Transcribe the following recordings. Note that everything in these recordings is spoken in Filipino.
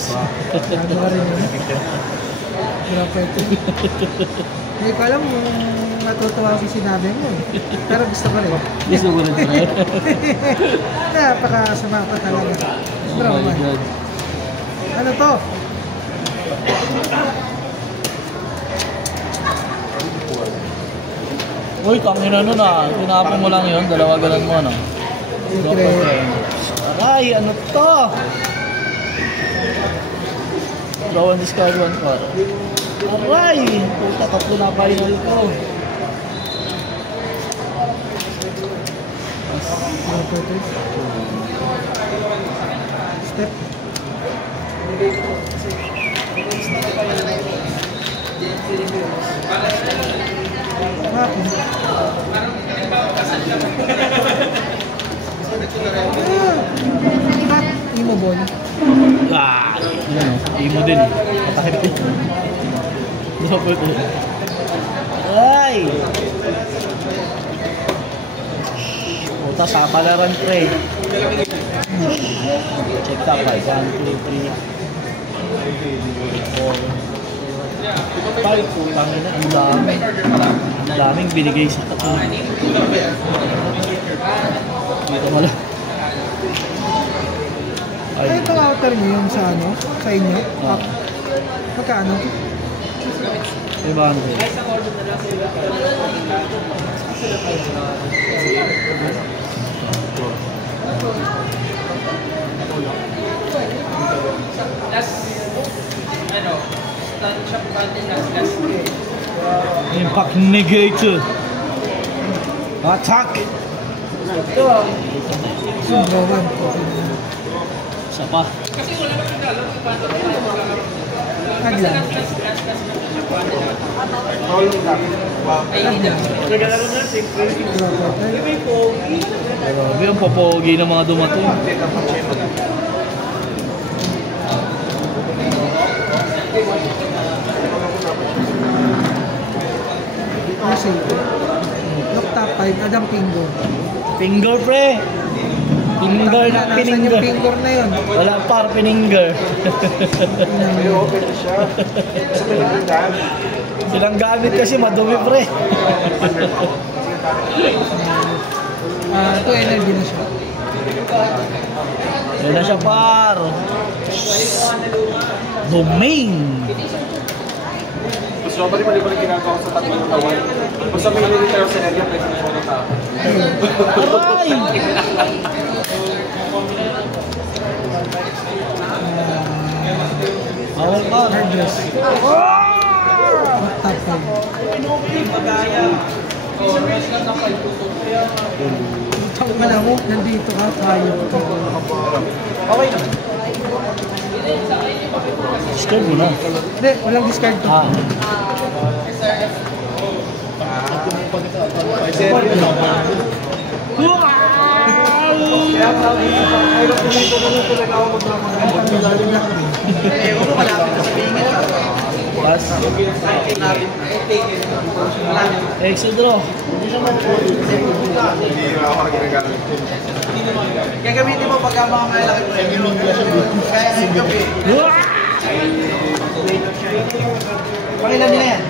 Yes. Ano ka rin yun? Grabe ito. Hindi ko alam kung natutuwa ko sinabi mo. Pero gusto ko rin. Gusto ko rin ito. Napakasama ko talaga. Oh my God. Ano to? Uy, tangina nun ah. Tinapon mo lang yun. Dalawa ganun mo, ano? Aray, ano to? Draw and discard one card. Aray! Puta, tatlo na final ko. Step. Imo ball. Ah! Ano? Imo din. Patakip din. Double ko. Ay! Puta, sapalaran pre. Check top 5. 1, 2, 3, 4, 5. Putang ina. Ang dami. Ang daming binigay sa tatlo. Dito mo lang. Ay, ito outer niyo yung sa ano? Sa inyo? Magkano? 500. Impact negator. Attack. Sundrawan. Isa pa. Aglan. Grabe, ang popogi ng mga dumating. Kasi, look top 5, Adam Pingo. Finger pre. Pininger na Nasaan pininger. yung finger na yun? Wala par pininger. Silang gamit kasi madumi pre. Ito energy na siya. Yan na siya par. Domain. Mas robbery pa rin ginagawa sa tatlong taon. Basta may nilitero sa energy, pwede mo na tao. Aray! Awal pa. Hardress. Top 5. Ang pala mo, nandito ka, tayo. Okay na. Discard mo na. Hindi, walang discard to. Pas. Exodro. Gagamitin mo pagka mga malaki premium. Kaya singabi. Pangilan nila yan?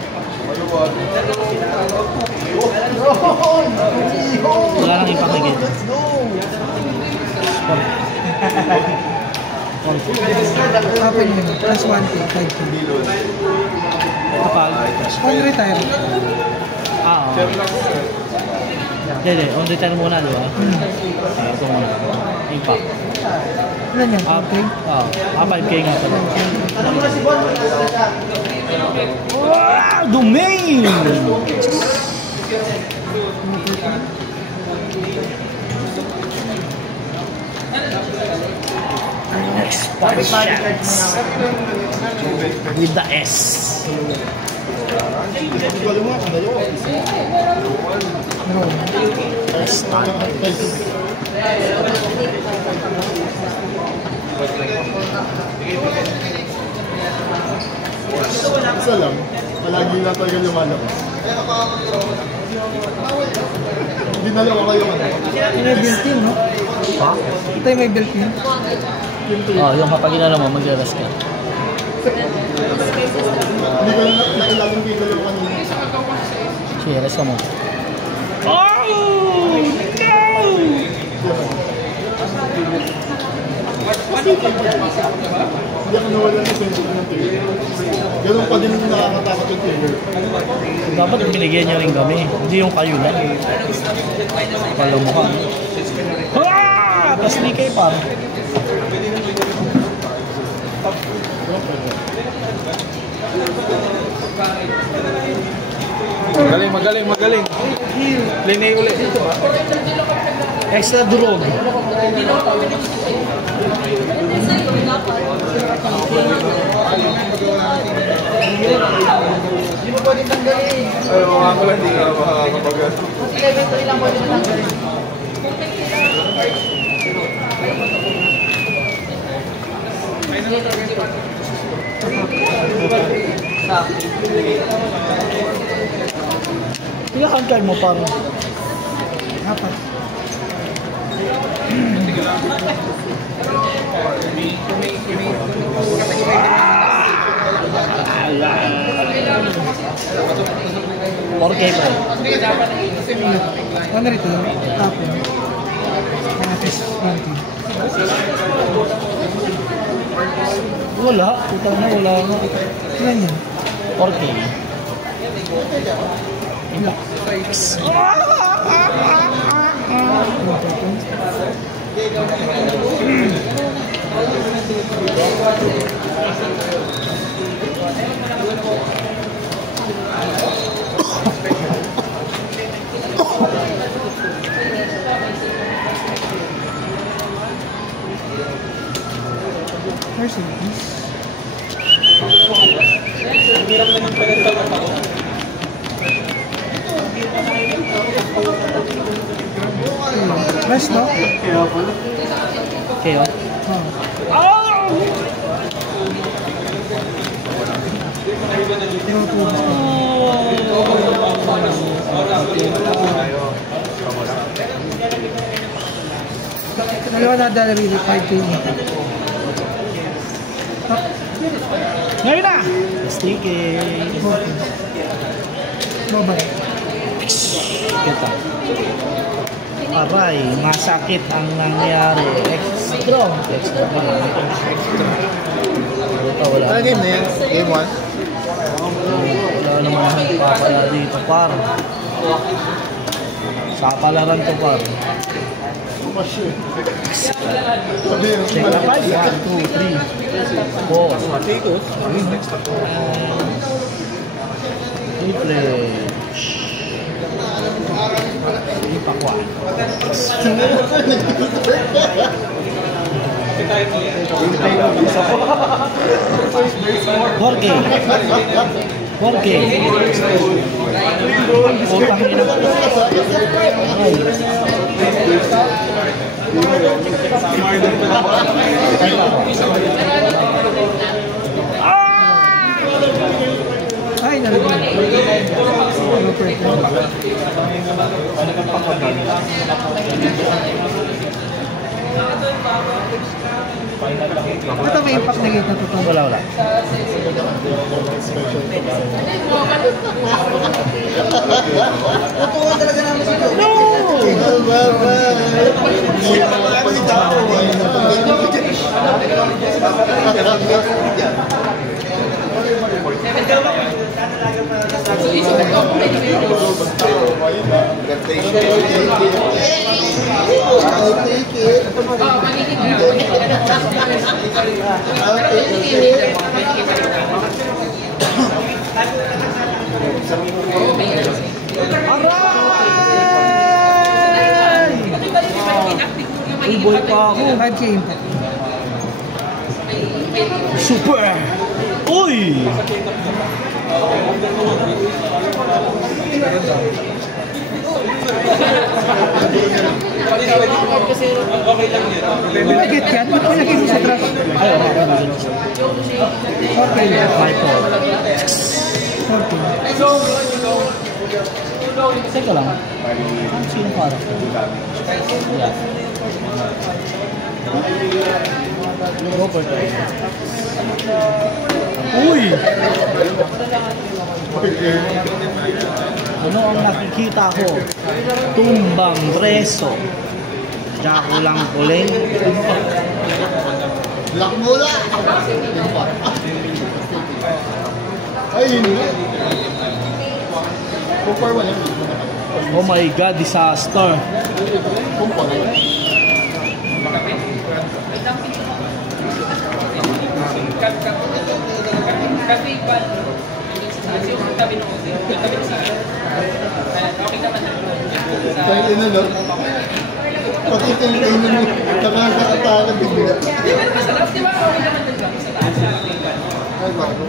Wala nang ipakigil. Let's go! Open yun, plus 1K, 5K. Kapag? On retire. Oo. Hindi, on return muna, di ba? Ito muna. Impact. Ilan yan? 5K? 5K nga pala. Wow! Domain! Expansions with the S. Isa lang, palagi na talaga lumalabas. Hindi na lang ako yung ano. Ito may built-in, no? Ha? Ito yung may built-in. yung trip. Oh, yung kapag inano mo, magre-rest ka. Hindi ko lang nailalang dito yung kanina. Sige, rest ka mo. Oh! Hindi ako nawalan ng sensitive ng trigger. Ganun pa din nakakatakot yung trigger. Dapat binigyan niya rin kami. Hindi yung kayo lang. Kala mo ka. Ah! Tapos hindi kayo pa. Magaling, magaling, magaling. Linay ulit. Extra durog. Hindi mo pwede tanggalin. Ay, mga ko lang, hindi ka makakapag- Level 3 lang pwede tanggalin. Pinakantay mo parang. Apat. Okay pa. Ano rito? Tapos. Mga test ranking. Wala. Putang na, wala nga. Ilan yan? 4K. Mercedes. Less, no? Okay, oh. Dalawa na dala rin, 5K mo. Ngayon na! Sticky. Mobile. Kita. Aray, masakit ang nangyari. Extra. Extra. Wala. Ano game na yan? Game 1? Wala naman ang papala dito, par. Sa palaran to, par. Oh, shit. Sabi yun. Check na 5. 1, 2, 3, 4. Refresh. Ipakwa. 4K. 4K. Utang nila. Ay. Ay, nalagyan. Ano pwede? Ito may impact na gate na totoo. Wala, wala. Totoo talaga namin sa ito. Boy pa ako. 5K impact. Super! Uy! Nagit yan? Ba't nilagay mo sa truck? Ay, okay. 4K lang. 4K. Teka lang. Sino para? Yeah. Go for it. Uy! Ano ang nakikita ko? Tumbang preso. Jaco lang puling. Black mula! Ay, hindi. Kumpar mo yan. Oh my God, disaster. Kumpar. Kahit ina, no? Pati tingin mo, nakakatakan bigla. Ay, bago.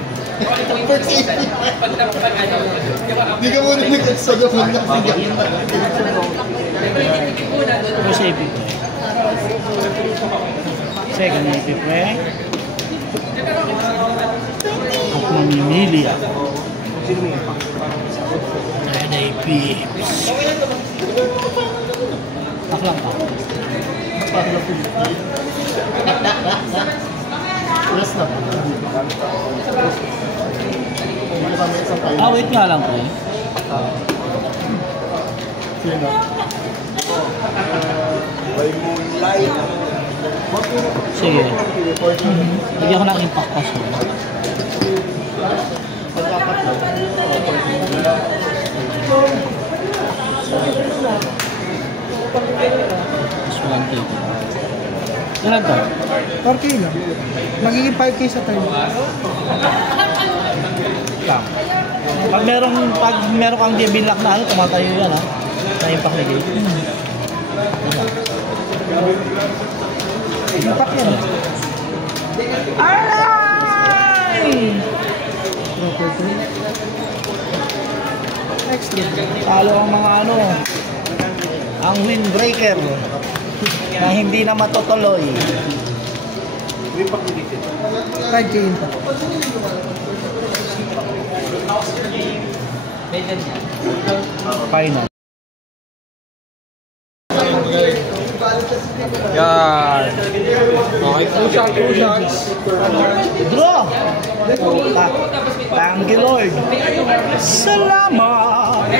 Hindi ka muna nag-extra naman na bigla. Ito sa ipip. Second ipip eh. At mamimili ako. Ayan ay pips. Aklang ka. Yes na. Wait nga lang ko eh. Sino? Sige. Bigyan ko ng impact kasi. Pag-apat lang. Mas 1K. Ilan to? 4K lang. Magiging 5K sa time. Lang. Pag meron kang binlock na ano, tumatayo yan ha. Na impact na gate. Impact yan. Aray! Property. Next game. Talo ang mga ano, ang windbreaker na hindi na matutuloy. 5K impact. Final. Yan. Okay, 2 shots. Draw! Thank you, Lord. Salamat!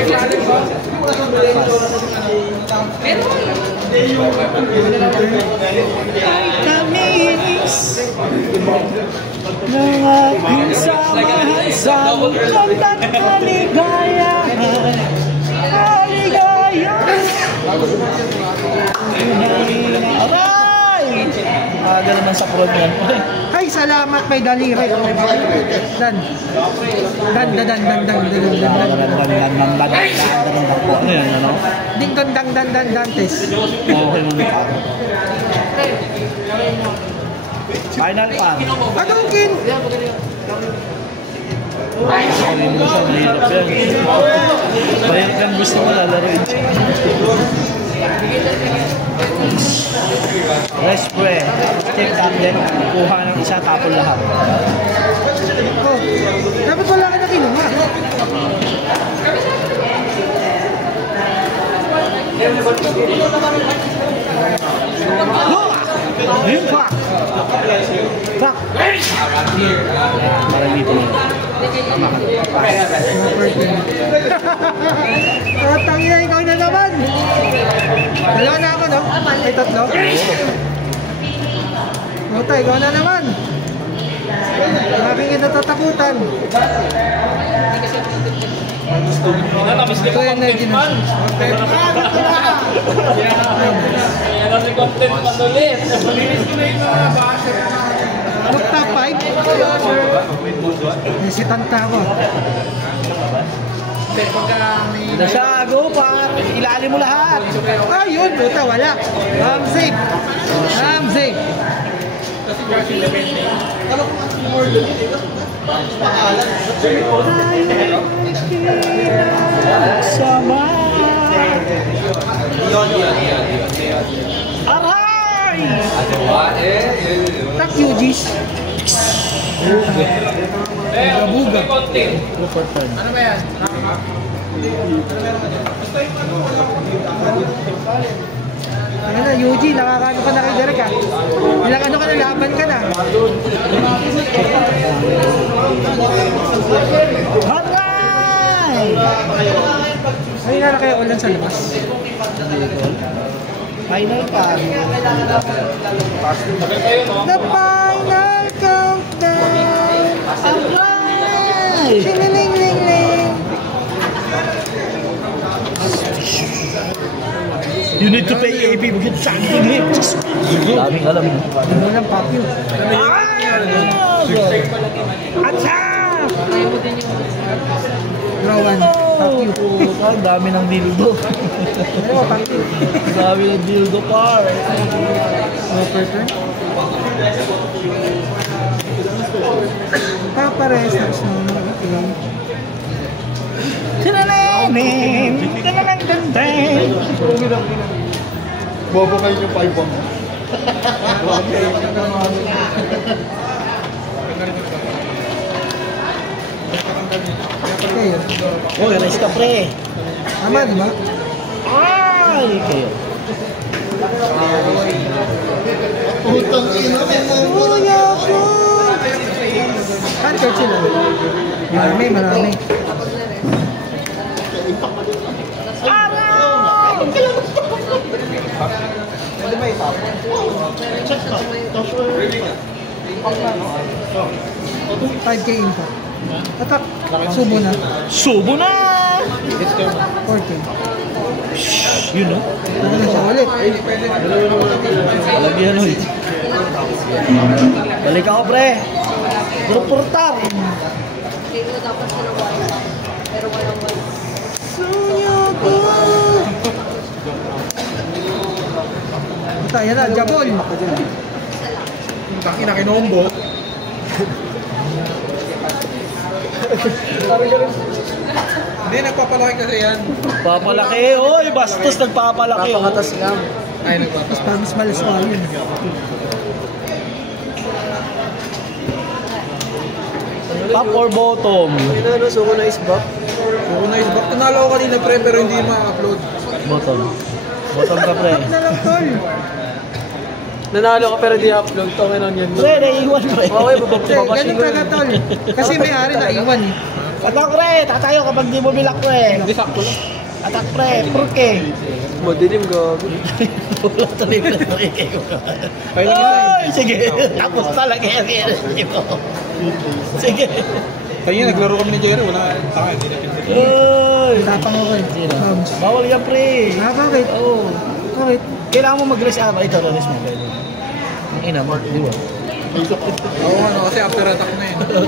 Tamis ng aking samahan sa mukhang kaligayahan. Kaligayahan! Aray! Aga naman sa prod yan. Ay, salamat may daliri. Dan. Ano yan, ano? Ding dan dantes. Okay mo nito. Final pan. Pagawin! Sorry mo siya, mahirap yan. Mahirap lang gusto mo lalaroin. Rest pre. Check up din. Kuha ng isa, tapon lahat. Oh, dapat wala ka na kinuha. Impact! Impact! Parang dito na. Oh, tangina, ikaw na naman. Dalawa na ako, no? Ay, tatlo. Ota, ikaw na naman. Aking kinatatakutan. Ito yung energy na. Yan ang content pa ulit. Top 5. Si Tanta ko. Nasago pa. Ilalim mo lahat. Ayun, puta, wala. I'm safe. I'm safe. Sama. Aray! Tak Yujis. Buga. Super turn. Ano na, Yuji, nakakano ka na kay Derek, ha? Ilang ano ka na, laban ka na. Alright! Ay, na kaya ulan sa labas. Final pa. The final countdown. Alright! Ling-ling-ling-ling. You need to pay AP to get something here. Daming alam mo. Ano lang, papyo. Attack! Rowan, papyo. Ang dami ng dildo. Ano ba, papyo? Ang dami ng dildo par. Upper turn. Papares, tapos na ilang. Tinananin! Tinanang-tantay! Bobo kayo yung 5-1. Okay, Uy, race ka pre! tama, di ba? Ay! Kayo. Putang ina mo. Kuya ko! Hundred sila. Marami, marami. $5K info. Atak, subo na. Subo na! 4K. You know? Ano na siya ulit? Alagyan ulit. Balik ako pre! Puro portar! Basta, yan na, jabol. Taki na kinombo. Hindi, nagpapalaki kasi yan. Papalaki! Oy! Bastos nagpapalaki! Papakatas lang. Ay, nagpapalaki. Mas pangis malaswa yun. Top or bottom? Ano, suko na isbak? Suko na isbak. Tunalo ko kanina pre, pero hindi ma-upload. Bottom. Bottom ka pre. Tap na lang, tol. Nanalo ka pero di upload. Tawin lang yan. Pre, naiiwan pre. Okay, Kasi, ganun talaga, tol. Kasi may-ari na iwan eh. Atak pre! Tatayo kapag di mo bilak pre! Hindi sakto lang. Atak pre! Purke! Madilim gabi. Wala tuloy pre. Ay, lang isa Ay! Sige! Tapos talaga yan. Sige! Kaya naglaro kami ni Jerry, wala taka, hindi na pinto. Ay! Tapang ako eh. Sino? Bounce. Bawal yan pre! Bakit? Oo. Bakit? Kailangan mo mag-rest ito, rest mo. Ang ina mo, di ba? Oo, ano, kasi after attack na yun.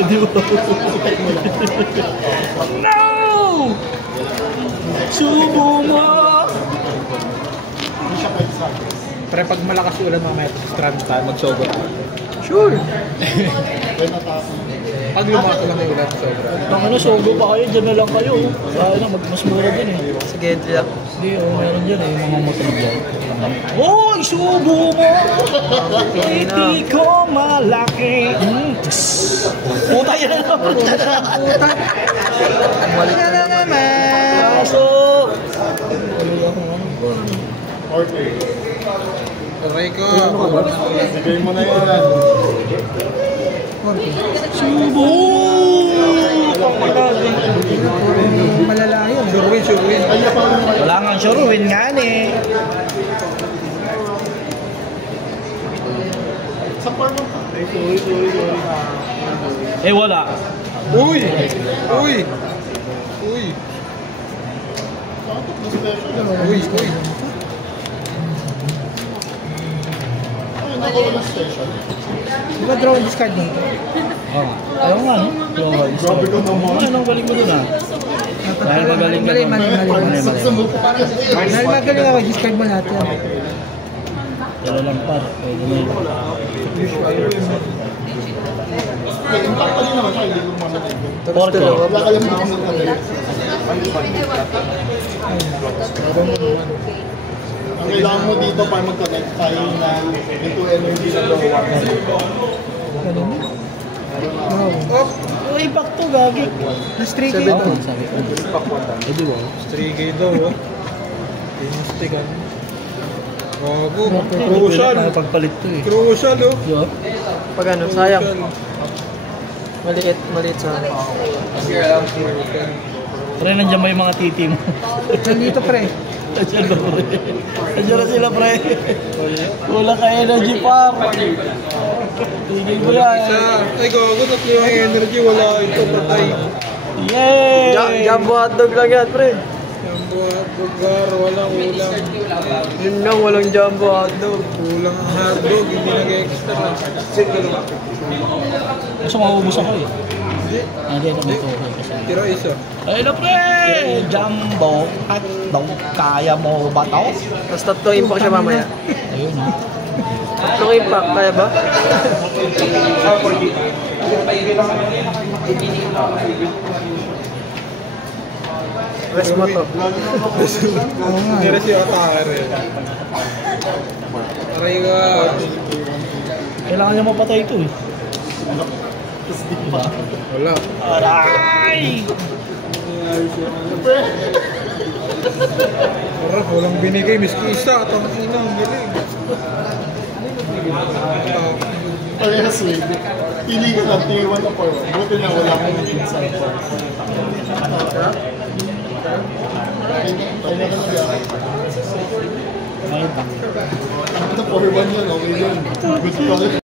Di ba? No! Subo mo! Pre, pag malakas yung ulan mamaya, strand tayo, mag-sober. Sure. Pag lumakas lang yung ulan, sobra. Nang ano, sogo pa kayo, dyan na lang kayo. Sana, mas mura din eh. Sige, Jack. Hindi, meron dyan eh, mga motor dyan. Oy, subo mo! Hindi ko malaki. Puta yan na naman. Puta. Wala na naman. Pasok! Aray ko. Bigay mo na yan. Subo! Malala yun. Sure win. Wala nga sure win nga eh. Sa farm ka. Eh wala. Uy! Uy! Ay, nakawala station. Di ba draw and discard mo? Ayaw nga no? Grabe ka naman. Anong galing mo dun ah? Dahil magaling ka. Mali. Dahil magaling ako, discard mo lahat yan. Dala lang par. Pwede na yun. May impact pa din naman siya, hindi lumaman. Porco. Wala ka lang naman ng tagal. Ang kailangan mo dito para mag-connect tayo na into energy na low one. Ganun. Wow. Uy, back to gagi. Plus 3K ito. Sabi ko. Pwede ba? 3K daw, oh. Pinustigan. Gago, crucial. Nakapagpalit to eh. Crucial, oh. Diba? Pag ano, sayang. Maliit sa akin. Pre, nandiyan ba yung mga titi mo? Nandito pre. Nandiyan ba pre? Nandiyan na sila pre. Wala ka energy par. Tigil ko yan. Ay, gago, tatlo yung energy. Wala ito, patay. Yay! Jumbo hotdog lang yan pre. Jumbo hotdog, walang ulam. Yun lang, walang jumbo hotdog. Kulang ang hotdog, hindi nag-extra. Gusto maubos ako eh. Hindi ito dito. Tira isa. Ayun na pre! Jumbo hotdog. Kaya mo ba to? Tapos tatlong impact siya mamaya. Ayun ha. Tatlong impact, kaya ba? Rest mo to. Tira si Atare. Aray ka. Kailangan niya mapatay ito eh. Wala. Aray! Parang walang binigay, miski isa. At ang ina, ang galing. Parehas eh. Pili ka lang, tingin 1 or 1. Buti na wala kang inside. Tayo na lang yan. Ano 4-1 yun, okay yun. Good call.